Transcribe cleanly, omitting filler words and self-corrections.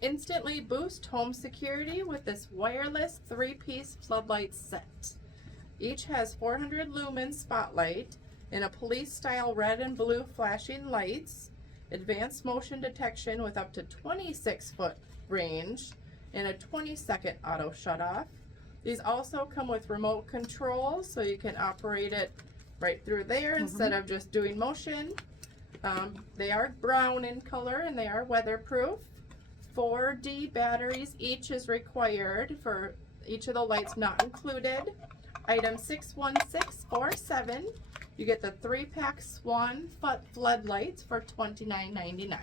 instantly boost home security with this wireless 3-piece floodlight set. Each has 400 lumen spotlight and a police-style red and blue flashing lights, advanced motion detection with up to 26-foot range, and a 20-second auto shutoff. These also come with remote control, so you can operate it right through there instead of just doing motion. They are brown in color and they are weatherproof. 4D batteries each is required for each of the lights not included. Item 61647, you get the 3-pack Swann floodlights for $29.99.